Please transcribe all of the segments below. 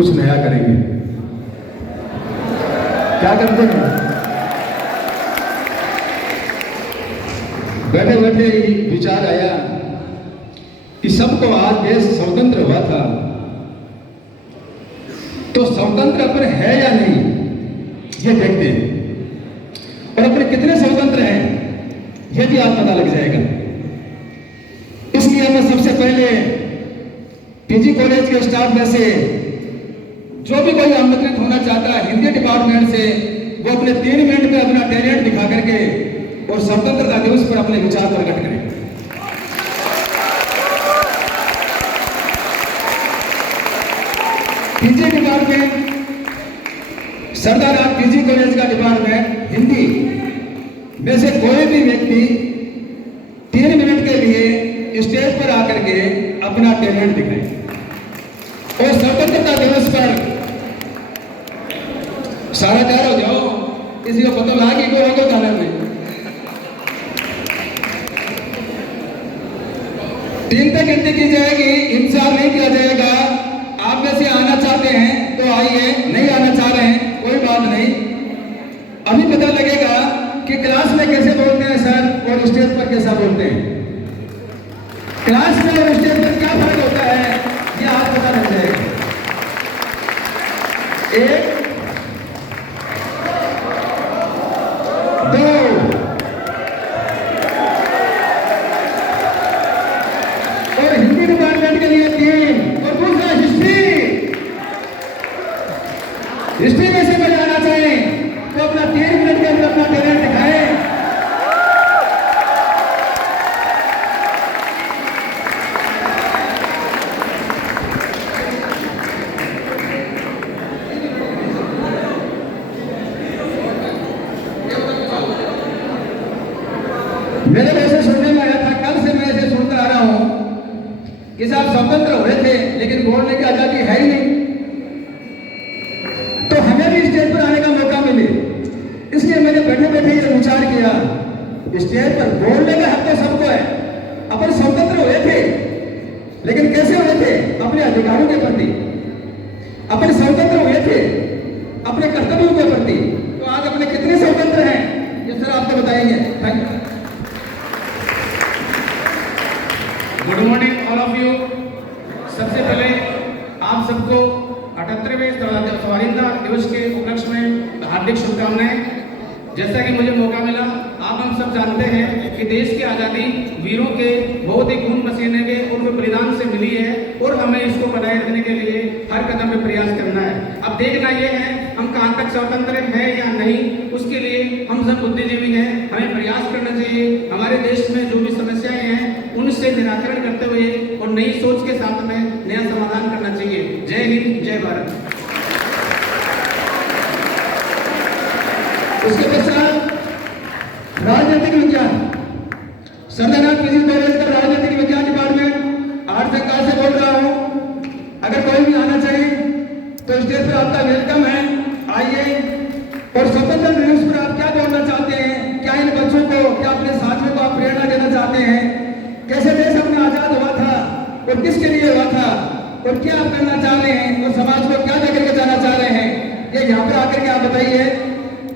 कुछ नया करेंगे। क्या करते हैं? बैठे बैठे ही विचार आया कि सबको आज देश स्वतंत्र हुआ था, तो स्वतंत्र अपन है या नहीं ये देखते हैं, और अपने कितने स्वतंत्र हैं ये भी आज पता लग जाएगा। इसलिए मैं सबसे पहले पीजी कॉलेज के स्टाफ में से जो भी कोई आमंत्रित होना चाहता है हिंदी डिपार्टमेंट से, वो अपने 3 मिनट में अपना टैलेंट दिखा करके और स्वतंत्रता दिवस पर अपने विचार प्रकट करें। पीजी डिपार्टमेंट, सरदार आज पीजी कॉलेज का डिपार्टमेंट हिंदी में से कोई भी व्यक्ति 3 मिनट के लिए स्टेज पर आकर के अपना टैलेंट दिखाए और स्वतंत्रता दिवस पर सारा तैयार हो जाओ, किसी को पता लगा कि वो होगा गाने में 3 तक गिनती की जाएगी, इंतजार नहीं किया जाएगा। आप में से आना चाहते हैं तो आइए, नहीं आना चाह रहे हैं कोई बात नहीं। अभी पता लगेगा कि क्लास में कैसे बोलते हैं सर और स्टेज पर कैसा बोलते हैं। क्लास में और स्टेज पर क्या फर्क होता है ये आज पता लग जाएगा। एक, दो, और हिंदी डिपार्टमेंट के लिए 3, और दूसरा हिस्ट्री में से कोई आना चाहे तो अपना 3 मिनट के अंदर अपना टैलेंट दिखाए। मेरे वैसे सुनने में आया था, कल से मैं ऐसे सुनता आ रहा हूं कि साहब स्वतंत्र हुए थे लेकिन बोलने की आजादी है ही नहीं, तो हमें भी स्टेज पर आने का मौका मिले। इसलिए मैंने बैठे बैठे ये विचार किया, स्टेज पर बोलने का हक तो सबको है। अपन स्वतंत्र हुए थे लेकिन कैसे हुए थे? अपने अधिकारों के प्रति। अपन स्वतंत्र हुए थे अपने कर्तव्यों के प्रति। तो आज अपने कितने स्वतंत्र हैं ये सर आपको बताएंगे। Thank you. Good morning all of you. सबसे पहले आप सबको 78वें स्वाधीनता दिवस के उपलक्ष्य में हार्दिक शुभकामनाएं। जैसा कि मुझे मौका मिला, आप हम सब जानते हैं कि देश की आज़ादी वीरों के बहुत ही खून पसीने के उनके बलिदान से मिली है और हमें इसको बनाए रखने के लिए हर कदम पे प्रयास करना है। अब देखना यह है हम कहाँ तक स्वतंत्र हैं या नहीं, उसके लिए हम सब बुद्धिजीवी हैं, हमें प्रयास करना चाहिए। हमारे देश में जो भी समस्याएं हैं उनसे निराकरण करते हुए और नई सोच के साथ में नया समाधान करना चाहिए। जय हिंद, जय भारत। उसके पश्चात राजनीतिक विज्ञान, सरदार पीजी कॉलेज का राजनीतिक विज्ञान डिपार्टमेंट 8 संकाय से बोल रहा हूं। अगर कोई भी आना चाहे तो स्टेज पर आपका वेलकम है, आइए। और स्वतंत्रता दिवस पर आप क्या बोलना चाहते हैं? क्या इन बच्चों को, क्या अपने साथियों को आप प्रेरणा देना चाहते हैं? कैसे देश अपना आजाद हुआ था और किसके लिए हुआ था और क्या आप करना चाह रहे हैं और समाज को क्या लेकर के जाना चाह रहे हैं, ये यहाँ पर आकर के आप बताइए।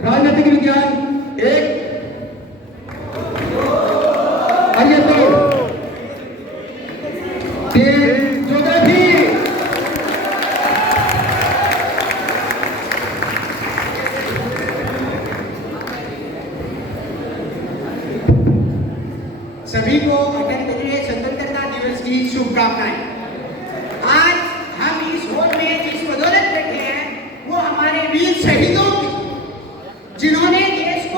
राजनीतिक विज्ञान 1, आइए 2, 3, ज्योग्राफी, सभी को 78वें स्वतंत्रता दिवस की शुभकामनाएं। आज हम इस हॉल में जिस बदौलत बैठे हैं वो हमारे वीर शहीदों की, जिन्होंने देश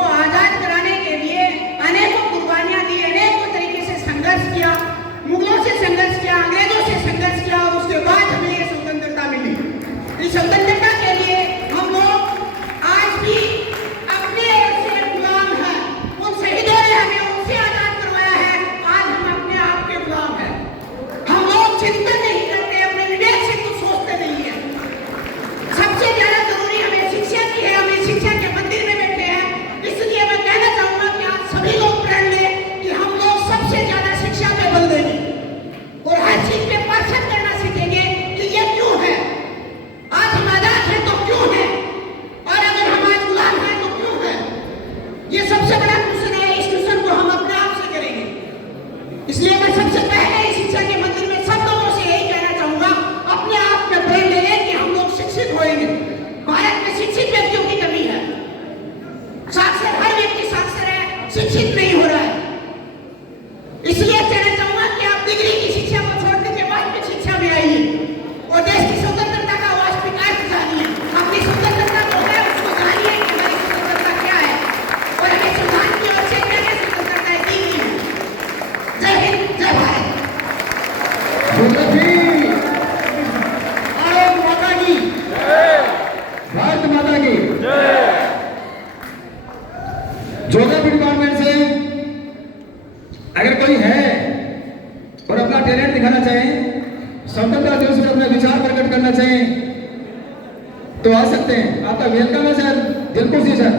तो आ सकते हैं। आपका वेलकम है सर, दिलकुश जी सर।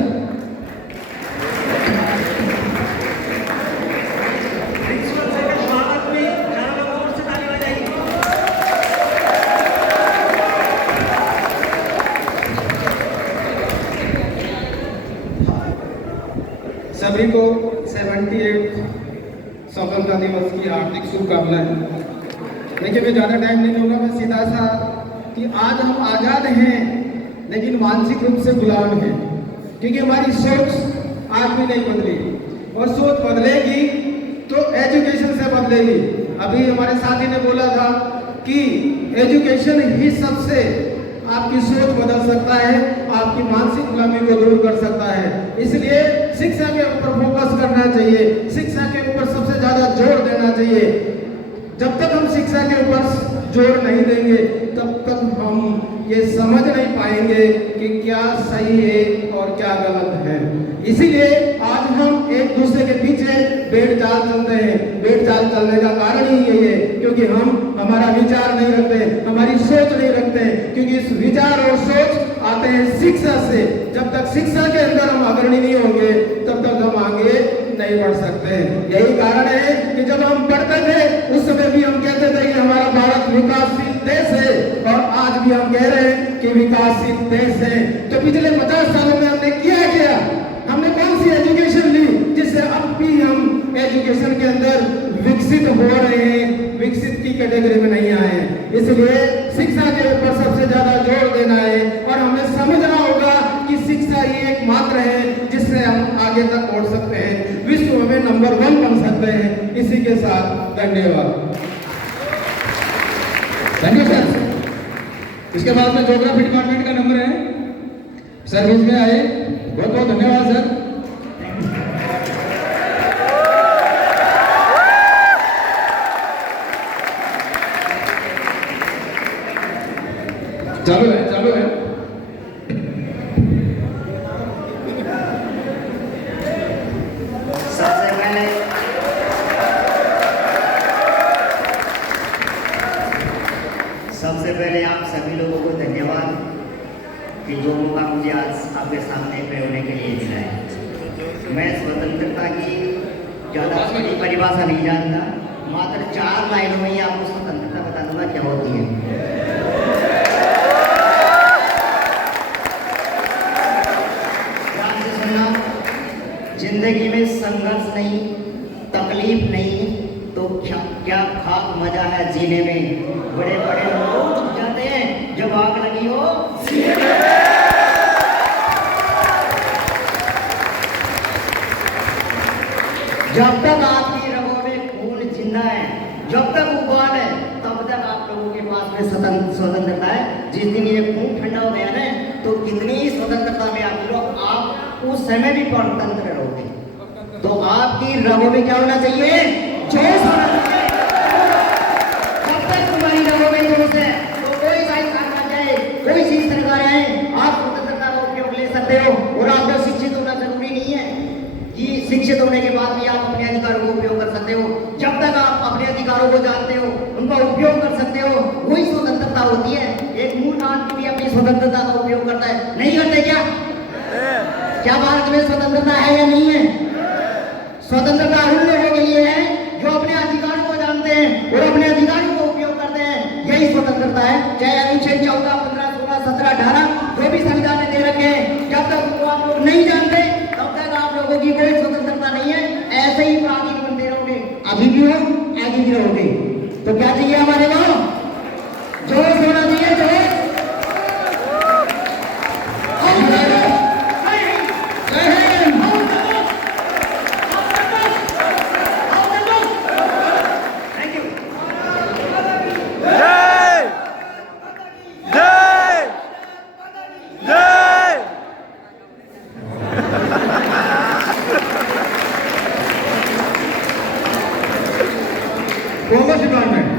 सभी को 78 स्वतंत्रता दिवस की हार्दिक शुभकामनाएं। देखिए मैं ज़्यादा टाइम नहीं लूँगा, मैं सीधा सा कि आज हम आज़ाद हैं लेकिन मानसिक रूप से गुलाम हैं, क्योंकि हमारी सोच आज भी नहीं बदली और सोच बदलेगी तो एजुकेशन से बदलेगी। अभी हमारे साथी ने बोला था कि एजुकेशन ही सबसे आपकी सोच बदल सकता है, आपकी मानसिक गुलामी को दूर कर सकता है। इसलिए शिक्षा के ऊपर फोकस करना चाहिए, शिक्षा के ऊपर सबसे ज्यादा जोर देना चाहिए। जब तक हम शिक्षा के ऊपर जोर नहीं देंगे तब तक हम ये समझ नहीं पाएंगे कि क्या सही है और क्या गलत है। इसीलिए आज हम एक दूसरे के पीछे भेड़ चाल चलते हैं। भेड़ चाल चलने का कारण ही यही है क्योंकि हम हमारा विचार नहीं रखते, हमारी सोच नहीं रखते, क्योंकि इस विचार और सोच आते हैं शिक्षा से। जब तक शिक्षा के अंदर हम अग्रणी नहीं होंगे तब तक हम आगे नहीं बढ़ सकते। यही कारण है कि जब हम पढ़ते थे उस समय भी हम कहते थे कि हमारा भारत विकासशील देश है, और आज भी हम कह रहे हैं कि विकासशील देश है। तो पिछले 50 सालों में हमने क्या हमने कौन सी एजुकेशन ली जिससे अब भी हम एजुकेशन के अंदर विकसित हो रहे हैं, विकसित की कैटेगरी में नहीं आए हैं। इसलिए शिक्षा के ऊपर सबसे ज्यादा जोर देना है और हमें समझना होगा कि शिक्षा ही एकमात्र है जिससे हम आगे तक बढ़ सकते हैं, विश्व में नंबर 1 बन सकते हैं। इसी के साथ धन्यवाद। धन्यवाद सर। इसके बाद में ज्योग्राफी डिपार्टमेंट का नंबर है, सर्विस में आए, बहुत बहुत धन्यवाद सर। चालू है। सबसे पहले आप सभी लोगों को धन्यवाद कि जो मौका मुझे आज आपके सामने पे होने के लिए मिला है। मैं स्वतंत्रता की ज़्यादा बड़ी परिभाषा नहीं जानता, मात्र 4 लाइनों में ही आपको स्वतंत्रता बता दूंगा क्या होती है। ध्यान से सुनना, जिंदगी में संघर्ष नहीं, तकलीफ नहीं तो क्या खाक मजा है जीने में। बड़े बड़े लोग डूब जाते हैं जब आग लगी हो सीने में। जब तक आपकी रगों में खून जिंदा है, जब तक उबाल है, तब तक आप लोगों के पास में स्वतंत्रता है। जिस दिन ये खून ठंडा हो गया ना तो कितनी ही स्वतंत्रता में आप लोग, आप उस समय भी स्वतंत्र रहोगे। तो आपकी रगों में क्या होना चाहिए? जोश होना चाहिए। जब तक तुम्हारी रगों में जोश है तो कोई साइंसदान बन जाए, कोई चीज सरकार आए, आप स्वतंत्रता का उपयोग ले सकते हो। और आपको शिक्षित होना जरूरी नहीं है कि शिक्षित होने के बाद भी आप अपने अधिकारों को उपयोग कर सकते हो। जब तक आप अपने अधिकारों को जानते हो, उनका उपयोग कर सकते हो, वही स्वतंत्रता होती है। एक मूर्ख आदमी भी अपनी स्वतंत्रता का उपयोग करता है, नहीं करते क्या? क्या भारत में स्वतंत्रता है या नहीं है? स्वतंत्रता उन लोगों के लिए है जो अपने अधिकारों को जानते हैं और अपने अधिकारों को उपयोग करते हैं। यही स्वतंत्रता है। चाहे अनुच्छेद 14, 15, 16, 17, 18 जो भी संविधान में दे रखे हैं, जब तक उनको आप लोग नहीं जानते तब तक आप लोगों की कोई स्वतंत्रता नहीं है। ऐसे ही अपराधी बनते रहोगे, अभी भी हो, आगे भी रहोगे। तो क्या चाहिए हमारे को? जोश होना चाहिए, जोश। Commerce department,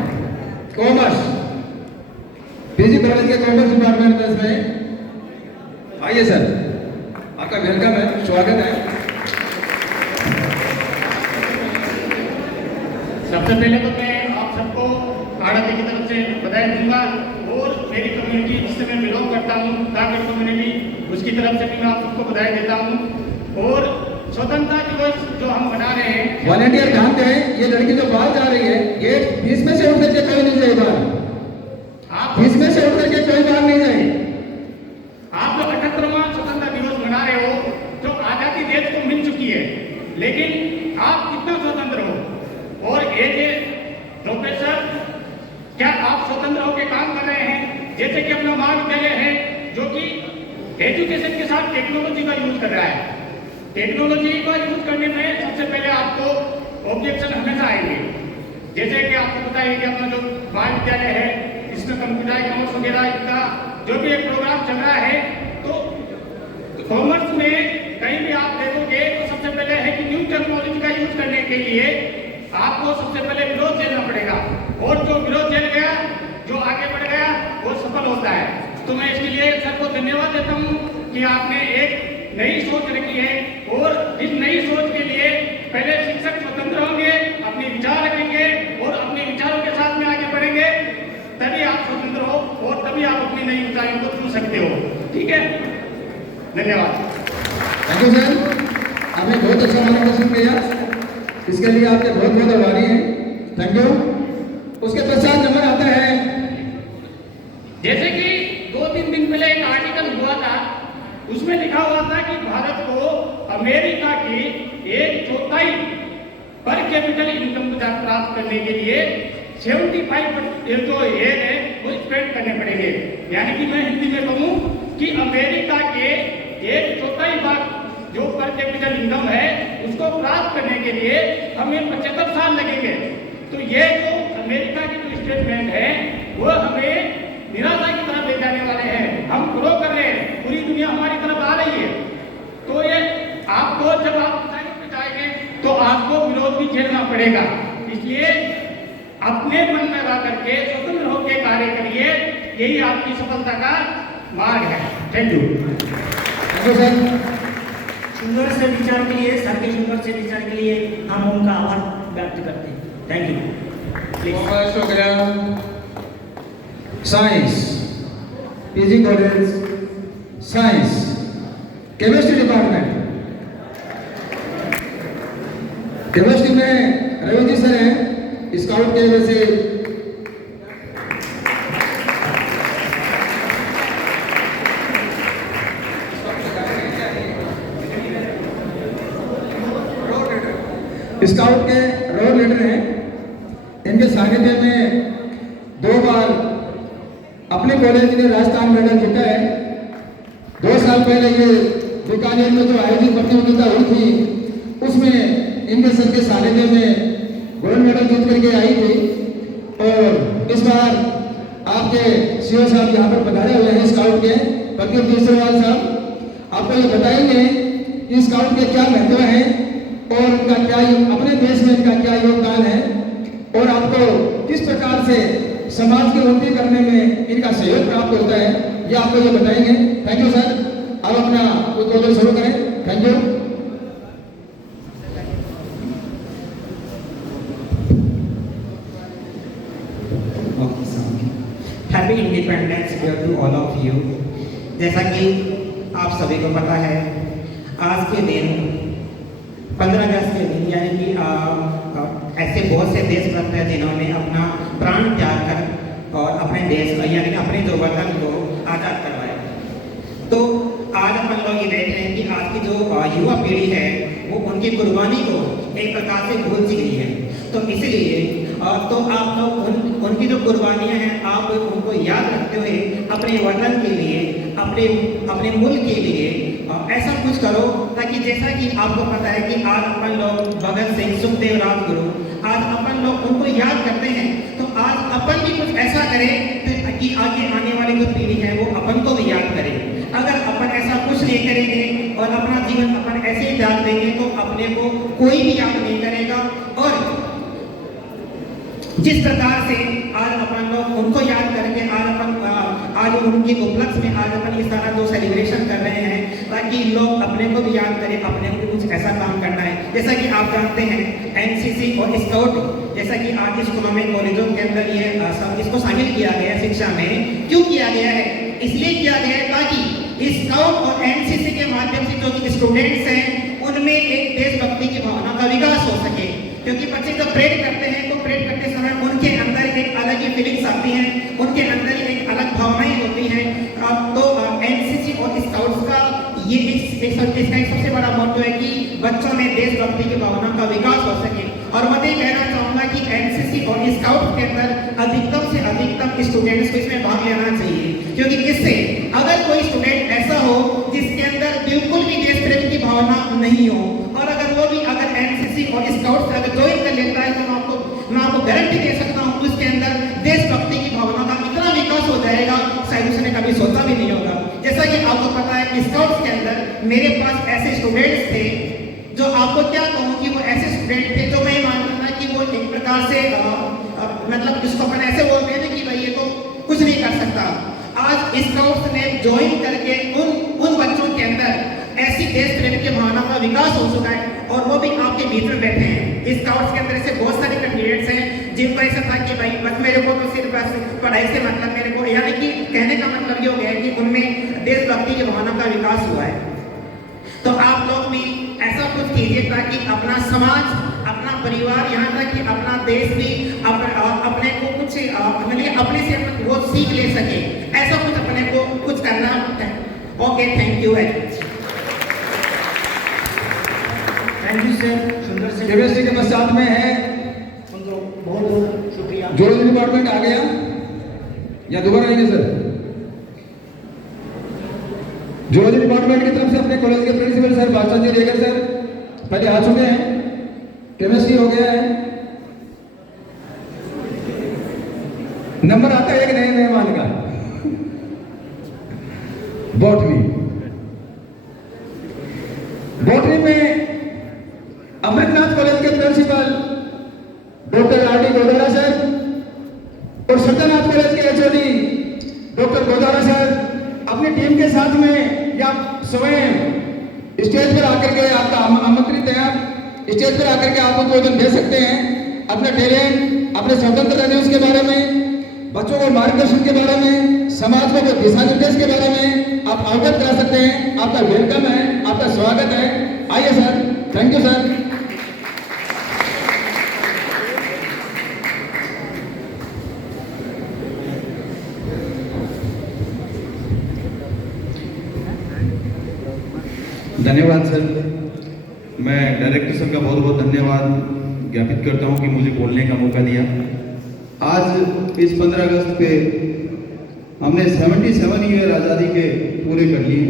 commerce, PG college के कॉमर्स डिपार्टमेंट में इसमें आइए सर, आपका वेलकम है, स्वागत है। सबसे पहले तो मैं आप सबको आरती की तरफ से बधाई दूंगा और मेरी कम्युनिटी जिससे मैं बिलोंग करता हूँ ताकि कम्युनिटी उसकी तरफ से भी मैं आप सबको बधाई देता हूँ। और स्वतंत्रता दिवस जो हम मना रहे हैं, वॉलेंटियर ध्यान दें, ये लड़की जो बाहर जा रही है ये बीच में से उठ करके कोई नहीं जाए बाहर, आप बीच में से उठ करके कोई बाहर नहीं जाए। आप जो 78वां स्वतंत्रता दिवस मना रहे हो, जो आजादी देश को मिल चुकी है, लेकिन आप कितना स्वतंत्र हो? और एक प्रोफेसर, क्या आप स्वतंत्र होकर काम कर रहे हैं? जैसे कि अपना महाविद्यालय है जो कि एजुकेशन के साथ टेक्नोलॉजी का यूज कर रहा है। टेक्नोलॉजी का यूज करने में सबसे पहले आपको ऑब्जेक्शन हमेशा आएंगे। जैसे कि आपको पता है कि अपना जो महाविद्यालय है इसमें कंप्यूटर कॉमर्स वगैरह इनका जो भी एक प्रोग्राम चल रहा है, तो कॉमर्स में कहीं भी आप देखोगे तो सबसे पहले है कि न्यू टेक्नोलॉजी का यूज करने के लिए आपको सबसे पहले विरोध झेलना पड़ेगा, और जो विरोध झेल गया, जो आगे बढ़ गया, वो सफल होता है। तो मैं इसके लिए सर को धन्यवाद देता हूँ कि आपने एक नई सोच रखी है, और इस नई सोच के लिए पहले शिक्षक स्वतंत्र होंगे, अपने विचार रखेंगे और अपने विचारों के साथ में आगे बढ़ेंगे, तभी आप स्वतंत्र हो और तभी आप अपनी नई ऊंचाइयों को छू सकते हो। ठीक है, धन्यवाद। थैंक यू सर, आपने बहुत अच्छा मार्गदर्शन किया, इसके लिए आपके बहुत बहुत आभारी हैं। Thank you. उसके पश्चात नंबर आता है, जैसे कि 2-3 दिन पहले एक आर्टिकल हुआ था, उसमें लिखा हुआ था कि भारत को अमेरिका की 1/4 पर कैपिटल इनकम प्राप्त करने के लिए 75% जो है वो स्पेंड करने पड़ेंगे। यानी कि मैं हिंदी में कहूँ कि अमेरिका के 1/4 भाग जो पर कैपिटल इनकम है उसको प्राप्त करने के लिए हमें 75 साल लगेंगे। तो ये जो अमेरिका की जो स्टेटमेंट है वो हमें निराशा की तरफ ले जाने वाले हैं। हम ग्रो कर रहे हैं, पूरी दुनिया हमारी तरफ आ रही है, तो ये आपको जब आप ऊंचाई पे जाएंगे तो आपको विरोध भी झेलना पड़ेगा। इसलिए अपने मन में रह करके स्वतंत्र होकर कार्य करिए, यही आपकी सफलता का मार्ग है। Thank you. Thank you sir. सुंदर से विचार के लिए, सर के सुंदर से विचार के लिए हम उनका आभार व्यक्त करते हैं। Thank you. बहुत शुक्रिया। Science, PG college science, chemistry department, chemistry में रवि जी सर हैं, स्काउट के वजह से स्काउट के रोल लीडर हैं। इनके सानिध्य में 2 बार अपने कॉलेज ने राजस्थान मेडल जीता है। 2 साल पहले ये बीकानेर में जो आयोजित प्रतियोगिता हुई थी उसमें इनके सर के सानिध्य में गोल्ड मेडल जीत करके आई थी। और इस बार आपके सीओ साहब यहाँ पर पधारे हुए हैं स्काउट के, प्रदीप केसरवाल साहब आपको ये बताएंगे कि स्काउट के क्या महत्व है और उनका क्या अपने देश में इनका क्या योगदान है, और आपको किस प्रकार से समाज की उन्नति करने में इनका सहयोग प्राप्त होता है, ये आपको ये बताएंगे। Thank you sir. अब अपना उद्बोधन शुरू करें। Thank you. Happy independence day to all of you. जैसा कि आप सभी को पता है, आज के दिन 15 अगस्त के दिन, यानी कि ऐसे बहुत से देशभक्त हैं जिन्होंने अपना प्राण त्याग कर और अपने देश यानी कि अपने जो वतन को आज़ाद करवाया। तो आज अपन लोग ये देख रहे हैं कि आज की जो युवा पीढ़ी है वो उनकी कुर्बानी को एक प्रकार से भूल चुकी है। तो इसलिए तो आप लोग उनकी जो कुर्बानियां हैं आप उनको याद रखते हुए अपने वतन के लिए, अपने मुल्क के लिए ऐसा कुछ करो, ताकि जैसा कि आपको पता है कि आज अपन लोग भगत सिंह, सुखदेव, राजगुरु, आज अपन लोग उनको याद करते हैं। तो आज अपन भी कुछ ऐसा करें कि आगे आने वाली जो पीढ़ी है वो अपन को भी याद करे। अगर अपन ऐसा कुछ नहीं करेंगे और अपना जीवन अपन ऐसे ही त्याग देंगे तो अपने को कोई भी याद नहीं करेगा। और जिस प्रकार से आज अपन लोग उनको याद करके आज उनकी उपलक्ष्य में आज अपन इस तरह जो सेलिब्रेशन कर रहे हैं, ताकि लोग अपने को भी याद करें, अपने को भी कुछ ऐसा काम करना है। जैसा कि आप जानते हैं एनसीसी और स्काउट, जैसा कि आज स्कूलों में, कॉलेजों के अंदर ये सब इसको शामिल किया गया है शिक्षा में। क्यों किया गया है? इसलिए किया गया है ताकि स्काउट और एनसीसी के माध्यम से जो कि स्टूडेंट्स हैं उनमें एक देशभक्ति की भावना का विकास हो सके। क्योंकि बच्चे जब परेड करते हैं तो परेड करते समय उनके अंदर एक अलग ही फीलिंग्स आती हैं, उनके अंदर एक अलग भावनाएं होती हैं। तो एनसीसी और स्काउट्स का ये इसका एक सबसे बड़ा मोटो है कि बच्चों में देशभक्ति की भावना का विकास हो सके। और मैं ये कहना चाहूंगा कि एनसीसी और स्काउट्स के अंदर अधिकतम से अधिकतम स्टूडेंट्स को इसमें भाग लेना चाहिए। क्योंकि इससे अगर कोई स्टूडेंट ऐसा हो जिसके अंदर बिल्कुल भी देश प्रेम की भावना नहीं हो और अगर वो भी अगर एनसीसी और स्काउट्स अगर ज्वाइन कर लेता है तो मैं आपको गारंटी दे सकता हूँ उसके अंदर देशभक्ति की भावना का इतना विकास हो जाएगा शायद उसने कभी सोचा भी नहीं होगा। जैसा कि आपको पता है कि स्काउट्स के अंदर मेरे पास ऐसे स्टूडेंट्स थे जो आपको क्या कहूँ कि वो ऐसे स्टूडेंट थे जो मैं मानता था कि वो एक प्रकार से मतलब जिसको अपन ऐसे बोलते हैं ना कि भाई ये तो कुछ नहीं कर सकता। आज स्काउट्स ने ज्वाइन करके उन बच्चों के अंदर ऐसी देश प्रेम की भावना का विकास हो चुका है और वो भी आपके बीच में बैठे हैं। स्काउट्स के अंदर ऐसे बहुत सारे कैंडिडेट्स हैं जिनको ऐसा था कि भाई बस मेरे को तो सिर्फ बस पढ़ाई से मतलब मेरे को, यानी कि कहने का मतलब ये हो गया है कि उनमें देशभक्ति की भावना का विकास हुआ है। तो आप लोग भी ऐसा कुछ कीजिए ताकि अपना समाज, अपना परिवार, यहाँ तक कि अपना देश भी अपने को कुछ अपने से वो सीख ले सके। ऐसा कुछ अपने को कुछ करना है। Okay, thank you very much. Thank you sir, सुंदर से केमिस्ट्री के पश्चात में है उनको बहुत बहुत शुक्रिया। जूलॉजी डिपार्टमेंट आ गया या दोबारा आएंगे सर? जूलॉजी डिपार्टमेंट की तरफ से अपने कॉलेज के प्रिंसिपल सर बादशाह जी लेकर सर पहले आ चुके हैं। केमिस्ट्री हो गया है, नंबर आता है एक नए मेहमान का। बॉटनी में अमृतनाथ कॉलेज के principal doctor R D. Godara sir और सत्यनाथ कॉलेज के एचओडी डॉक्टर गोदारा सर अपनी टीम के साथ में या स्वयं स्टेज पर आकर के आपका आमंत्रित है। आप स्टेज पर आकर के आप उद्बोधन दे सकते हैं, अपने टैलेंट, अपने स्वतंत्रता दिवस के बारे में, बच्चों को मार्गदर्शन के बारे में, समाज को दिशा निर्देश के बारे में आप अवगत करा सकते हैं। आपका वेलकम है, आपका स्वागत है। आइए सर, थैंक यू सर। धन्यवाद सर। मैं डायरेक्टर सर का बहुत बहुत धन्यवाद ज्ञापित करता हूं कि मुझे बोलने का मौका दिया। आज इस 15 अगस्त पे हमने 77 ईयर आज़ादी के पूरे कर लिए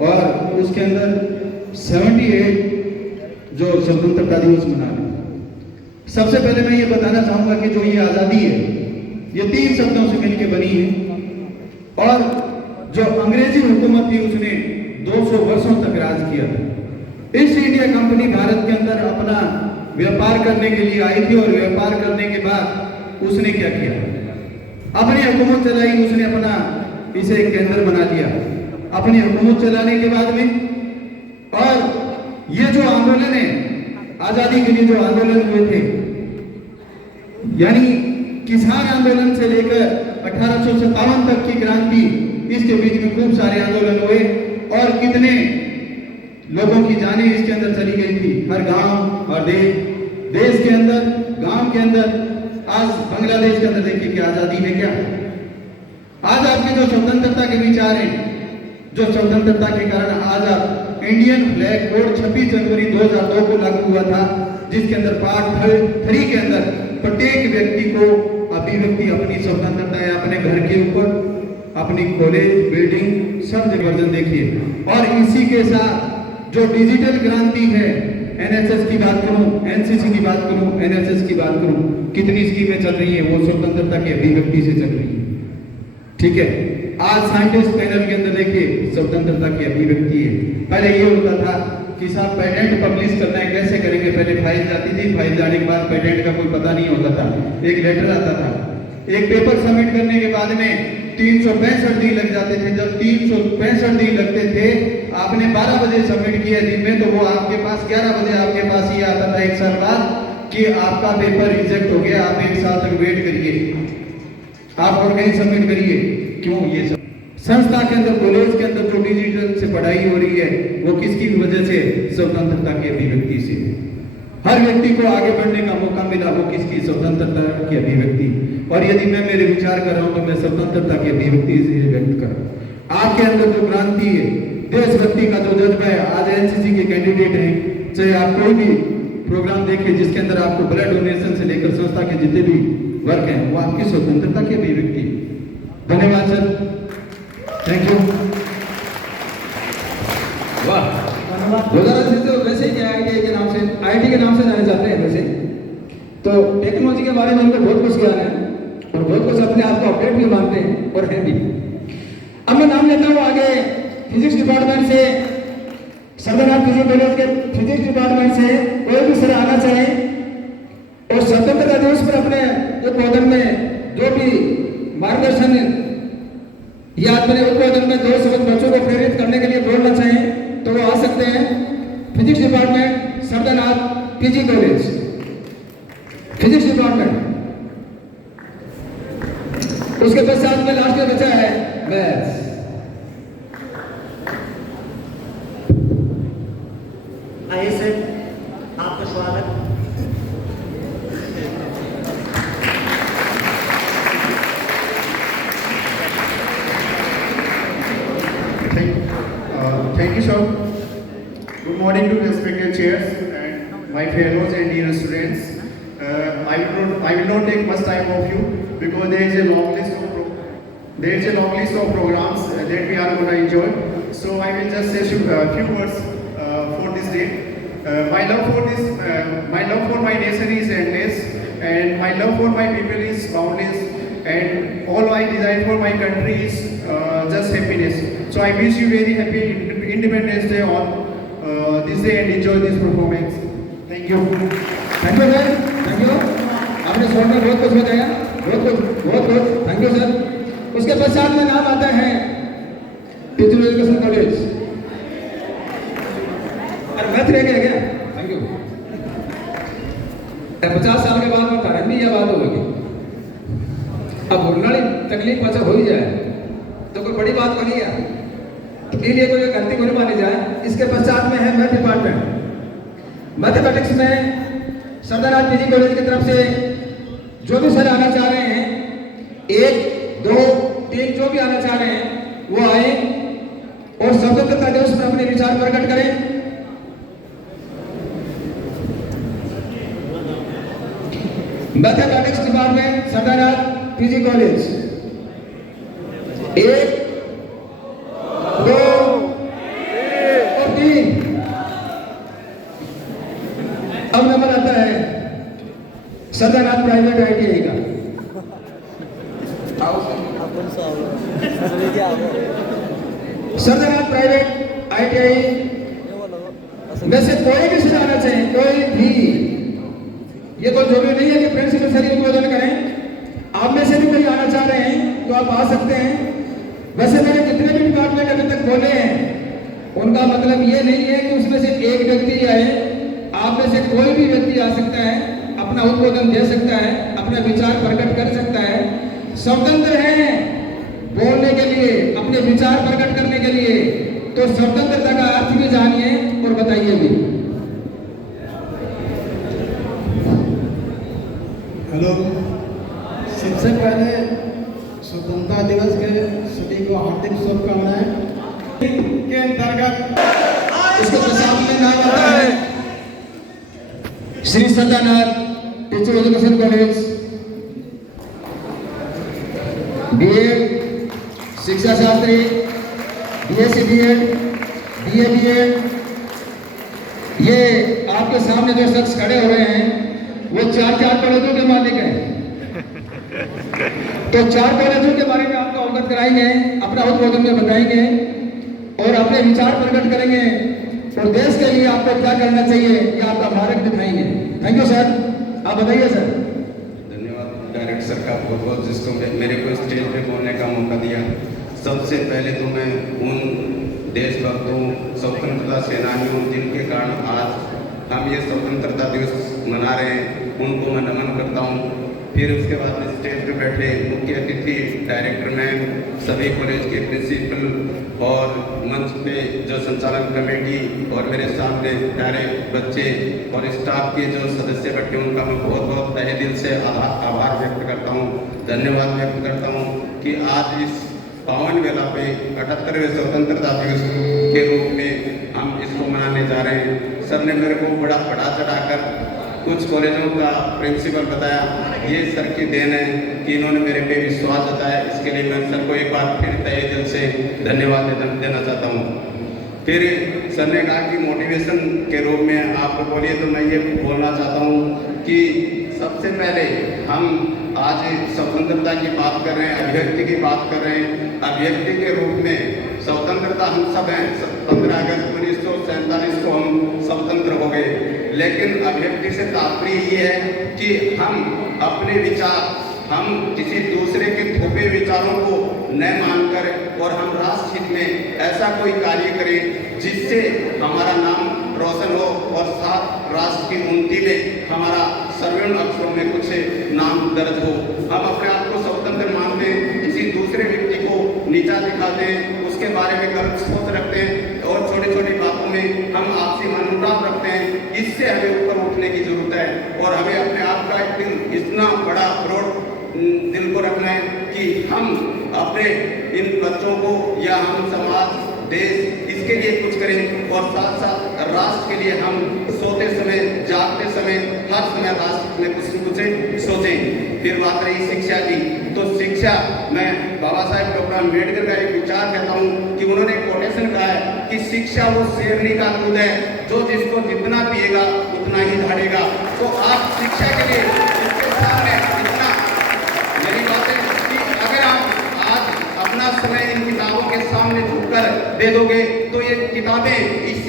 और उसके अंदर 78 जो स्वतंत्रता दिवस मना रहे। सबसे पहले मैं ये बताना चाहूँगा कि जो ये आज़ादी है ये 3 शब्दों से मिलकर बनी है और जो अंग्रेजी हुकूमत थी उसने 200 वर्षों तक राज किया था। ईस्ट इंडिया कंपनी भारत के अंदर अपना व्यापार करने के लिए आई थी और व्यापार करने के बाद उसने क्या किया, अपनी हुकूमत चलाई, उसने अपना इसे केंद्र बना लिया अपनी हुकूमत चलाने के बाद में। और ये जो आंदोलन है, आजादी के लिए जो आंदोलन हुए थे, यानी किसान आंदोलन से लेकर 1857 तक की क्रांति, इसके बीच में खूब सारे आंदोलन हुए और कितने लोगों की जानें इसके अंदर चली गई थी। हर गांव और देश के अंदर, गांव के अंदर। आज बांग्लादेश के अंदर देखिए कि आजादी है क्या। आज आपके जो स्वतंत्रता के विचार हैं, जो स्वतंत्रता के कारण आज आप इंडियन फ्लैग कोड 26 जनवरी 2002 को लागू हुआ था, जिसके अंदर पार्ट 3 के अंदर प्रत्येक व्यक्ति को अभिव्यक्ति, अपनी स्वतंत्रता है, अपने घर के ऊपर, अपनी कॉलेज, बिल्डिंग, सब जगह वर्जन देखिए। और इसी के साथ जो डिजिटल क्रांति है, एनएसएस की बात करूं, एनसीसी की बात करूं, एनएसएस की बात करूं, कितनी स्कीमें चल रही है, वो स्वतंत्रता की अभिव्यक्ति से चल रही है। ठीक है, आज साइंटिस्ट पैनल के अंदर देखिए स्वतंत्रता की अभिव्यक्ति है। पहले ये होता था कि साहब पेटेंट पब्लिश करना है, कैसे करेंगे, पहले फाइल जाती थी, फाइल जाने के बाद पेटेंट का कोई पता नहीं होता था, एक लेटर आता था, एक पेपर सबमिट करने के बाद में 365 दिन लग जाते थे। जब 365 दिन लगते थे, आपने 12 बजे सबमिट किया दिन में, तो वो आपके पास 11 बजे आपके पास ये आता था 1 साल बाद कि आपका पेपर रिजेक्ट हो गया, आप 1 साल तक वेट करिए, आप और कहीं सबमिट करिए। क्यों? ये सब संस्था के अंदर, कॉलेज के अंदर जो डिजिटल से पढ़ाई हो रही है वो किसकी वजह से? स्वतंत्रता की अभिव्यक्ति से। हर व्यक्ति को आगे बढ़ने का मौका मिला, वो किसकी? स्वतंत्रता की अभिव्यक्ति। और यदि मैं मेरे विचार कर रहा हूं तो मैं स्वतंत्रता की अभिव्यक्ति से व्यक्त कर रहा हूं। आपके अंदर जो क्रांति है, देशभक्ति का जो जज्बा है, आज एनसीसी के कैंडिडेट हैं, चाहे आप कोई भी प्रोग्राम देखिए जिसके अंदर आपको ब्लड डोनेशन से लेकर संस्था के जितने भी वर्क हैं, वो आपकी स्वतंत्रता की अभिव्यक्ति। धन्यवाद सर, थैंक यू। वाह, रोजाना से तो वैसे ही आईटी के नाम से, आईटी के नाम से जाने जाते हैं वैसे तो टेक्नोलॉजी के बारे में उनको बहुत कुछ ज्ञान है और बहुत कुछ अपने आप को अपडेट भी मानते हैं और हैं भी। अब मैं नाम लेता हूँ आगे फिजिक्स डिपार्टमेंट से, सरदारनाथ फिजिक्स कॉलेज के फिजिक्स डिपार्टमेंट से कोई भी सर आना चाहे और स्वतंत्रता दिवस पर अपने उद्बोधन में जो भी मार्गदर्शन या अपने उद्बोधन में 2 शब्द बच्चों को प्रेरित करने के लिए बोलना चाहें तो वो आ सकते हैं। Physics department, Sardarnath PG college, physics department. उसके पश्चात में लास्ट में बचा है मैथ्स। आइए सर, आपका स्वागत। Thank you, sir. Good morning to respected chairs and my fellows and dear students. I will not take much time of you because there is a long list of programs that we are going to enjoy. So I will just say a few words for this day. My love for my nation is endless, and my love for my people is boundless, and all I desire for my country is just happiness. So I wish you very happy Independence Day on this day and enjoy this performance. Thank you. Thank you sir, thank you. आपने short में बहुत कुछ बताया, बहुत thank you sir. उसके पश्चात में नाम आता है टीचर एजुकेशन कॉलेज। और मैथ रह गया क्या? Thank you. 50 साल के बाद में तारण भी यह बात होगी। अब बोलना तकलीफ अच्छा हो ही जाए तो कोई बड़ी बात बनी है, इसलिए कोई गलती को नहीं मानी जाए। इसके पश्चात में है मैथ डिपार्टमेंट। मैथमेटिक्स में सरदारनाथ पीजी कॉलेज की तरफ से जो भी सर आना चाह रहे हैं, 1, 2, 3 जो भी आना चाह रहे हैं वो आए और स्वतंत्रता दिवस पर अपने विचार प्रकट करें। Mathematics department, Sardarnath PG college, 1, 2 और 3। अब नंबर आता है सरदारनाथ प्राइवेट आईटीआई का। सरदारनाथ प्राइवेट आईटीआई में से कोई भी सर आना चाहिए, कोई भी। ये कोई जरूरी नहीं है कि प्रिंसिपल सर उद्बोधन करें। आप में से भी कोई आना चाह रहे हैं तो आप आ सकते हैं। वैसे मैंने जितने भी डिपार्टमेंट अभी तक खोले हैं उनका मतलब ये नहीं है कि उसमें से एक व्यक्ति आए। आप में से कोई भी व्यक्ति आ सकता है, अपना उद्बोधन दे सकता है, अपना विचार प्रकट कर सकता है। स्वतंत्र है बोलने के लिए, अपने विचार प्रकट करने के लिए। तो स्वतंत्रता का अर्थ भी जानिए और बताइए भी। हेलो, सबसे पहले स्वतंत्रता दिवस के सभी को हार्दिक शुभकामनाएं। के अंतर्गत इसके पश्चात में नाम आता है Shri Sardarnath teacher education college, BEd शिक्षा शास्त्री, बीएससी बीएड, बीए बीएड। ये आपके सामने जो शख्स खड़े हो रहे हैं वो 4 कॉलेजों के मालिक हैं। तो 4 कॉलेजों के बारे में आपको अवगत कराएंगे, अपना उद्बोधन में बताएंगे और अपने विचार प्रकट करेंगे और देश के लिए आपको क्या करना चाहिए ये आपका मार्ग दिखाएंगे। थैंक यू सर, आप बताइए सर। धन्यवाद डायरेक्टर सर का बहुत बहुत, जिसको मेरे को स्टेज पे बोलने का मौका दिया। सबसे पहले तो मैं उन देशभक्तों, स्वतंत्रता सेनानियों जिनके कारण आज हम ये स्वतंत्रता दिवस मना रहे हैं, उनको मैं नमन करता हूँ। फिर उसके बाद में स्टेज पे बैठे मुख्य अतिथि डायरेक्टर मैम, सभी कॉलेज के प्रिंसिपल और मंच पे जो संचालन कमेटी और मेरे सामने प्यारे बच्चे और स्टाफ के जो सदस्य बैठे उनका मैं बहुत बहुत तहे दिल से आभार व्यक्त करता हूँ, धन्यवाद व्यक्त करता हूँ कि आज इस पावन वेला पे 78वें स्वतंत्रता दिवस के रूप में हम इसको मनाने जा रहे हैं। सर ने मेरे को बड़ा चढ़ाकर कुछ कॉलेजों का प्रिंसिपल बताया, ये सर की देन है कि इन्होंने मेरे पे विश्वास जताया। इसके लिए मैं सर को एक बार फिर तहे दिल से धन्यवाद देना चाहता हूँ। फिर सर ने कहा कि मोटिवेशन के रूप में आप बोलिए, तो मैं ये बोलना चाहता हूँ कि सबसे पहले हम आज स्वतंत्रता की बात कर रहे हैं, अभिव्यक्ति की बात कर रहे हैं। अभिव्यक्ति के रूप में स्वतंत्रता हम सब हैं। 15 अगस्त 1947 को हम स्वतंत्र हो गए, लेकिन अभिव्यक्ति से तात्पर्य ये है कि हम अपने विचार, हम किसी दूसरे के थोपे विचारों को न मानकर और हम राष्ट्र हित में ऐसा कोई कार्य करें जिससे हमारा नाम रोशन हो और साथ राष्ट्र की उन्नति में हमारा स्वर्ण अक्षरों में कुछ नाम दर्ज हो। हम अपने आप को स्वतंत्र मानते हैं, किसी दूसरे व्यक्ति को नीचा दिखाते हैं, उसके बारे में गलत सोच रखते हैं और छोटी छोटी बातों में हम आपसी मनमुटाव रखते हैं। इससे हमें ऊपर उठने की जरूरत है और हमें अपने आप का एक दिल इतना बड़ा ब्रॉड दिल को रखना है कि हम अपने इन बच्चों को या हम समाज, देश, इसके लिए कुछ करें और साथ साथ राष्ट्र के लिए हम सोते समय, जागते समय, हर समय राष्ट्र में कुछ न कुछ सोचें। फिर बात रही शिक्षा की, तो शिक्षा मैं बाबा साहेब डॉक्टर अम्बेडकर का एक विचार कहता हूँ कि उन्होंने एक कोटेशन कहा है कि शिक्षा वो शेरनी का दूध है जो जिसको जितना पिएगा उतना ही धाड़ेगा। तो आप शिक्षा के लिए इसके सामने इतना, मेरी बात है कि अगर आप आज अपना समय इन किताबों के सामने झुककर दे दोगे तो ये किताबें, इस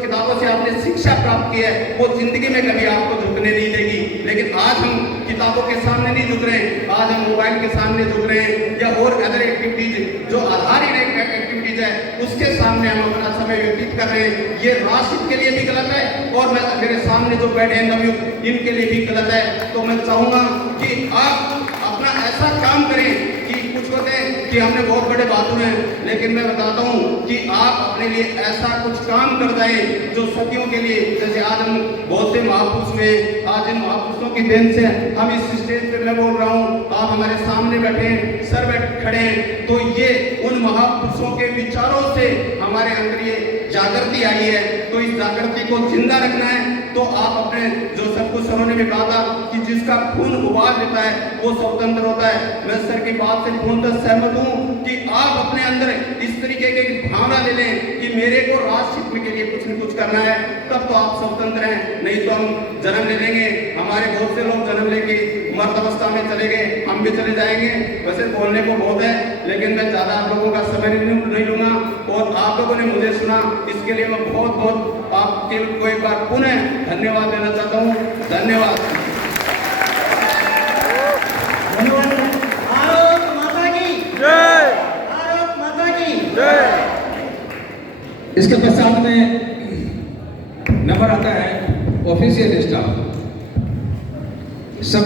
किताबों से आपने शिक्षा प्राप्त की है वो जिंदगी में कभी आपको झुकने नहीं देगी। लेकिन आज हम किताबों के सामने नहीं झुक रहे हैं, आज हम मोबाइल के सामने झुक रहे हैं या और अदर एक्टिविटीज जो आधारित एक्टिविटीज है उसके सामने हम अपना समय व्यतीत कर रहे हैं। ये राष्ट्र के लिए भी गलत है और मैं मेरे सामने जो बैठे हैं नवयुवक, इनके लिए भी गलत है। तो मैं चाहूंगा कि आप अपना ऐसा काम करें कि कुछ होते हैं कि हमने बहुत बड़े बातों में, लेकिन मैं बताता हूँ कि आप अपने लिए ऐसा कुछ काम कर जाएं जो सदियों के लिए, जैसे आज हम बहुत से महापुरुष हुए, आज इन महापुरुषों की देन से हम इस स्टेज पे मैं बोल रहा हूँ, आप हमारे सामने बैठे हैं, सर बैठ खड़े हैं, तो ये उन महापुरुषों के विचारों से हमारे अंदर ये जागृति आई है। तो इस जागृति को जिंदा रखना है। तो आप अपने जो सब कुछ सरों ने भी कहा था कि जिसका खून उबाल देता है वो स्वतंत्र होता है, मैं सर की बात से पूर्णतः सहमत हूँ कि आप अपने अंदर इस तरीके की भावना ले लें कि मेरे को राष्ट्र हित के लिए कुछ न कुछ करना है, तब तो आप स्वतंत्र हैं। नहीं तो हम जन्म ले लेंगे, हमारे बहुत से लोग जन्म लेके मर्द अवस्था में चले गए, हम भी चले जाएंगे। वैसे बोलने को बहुत है लेकिन मैं ज्यादा आप लोगों का समय नहीं लूंगा और आप लोगों ने मुझे सुना, इसके लिए मैं बहुत बहुत आपके को एक बार पुनः धन्यवाद देना चाहता हूँ। धन्यवाद। भारत माता की जय, भारत माता की जय। इसके पश्चात में नंबर आता है ऑफिशियल स्टाफ। सब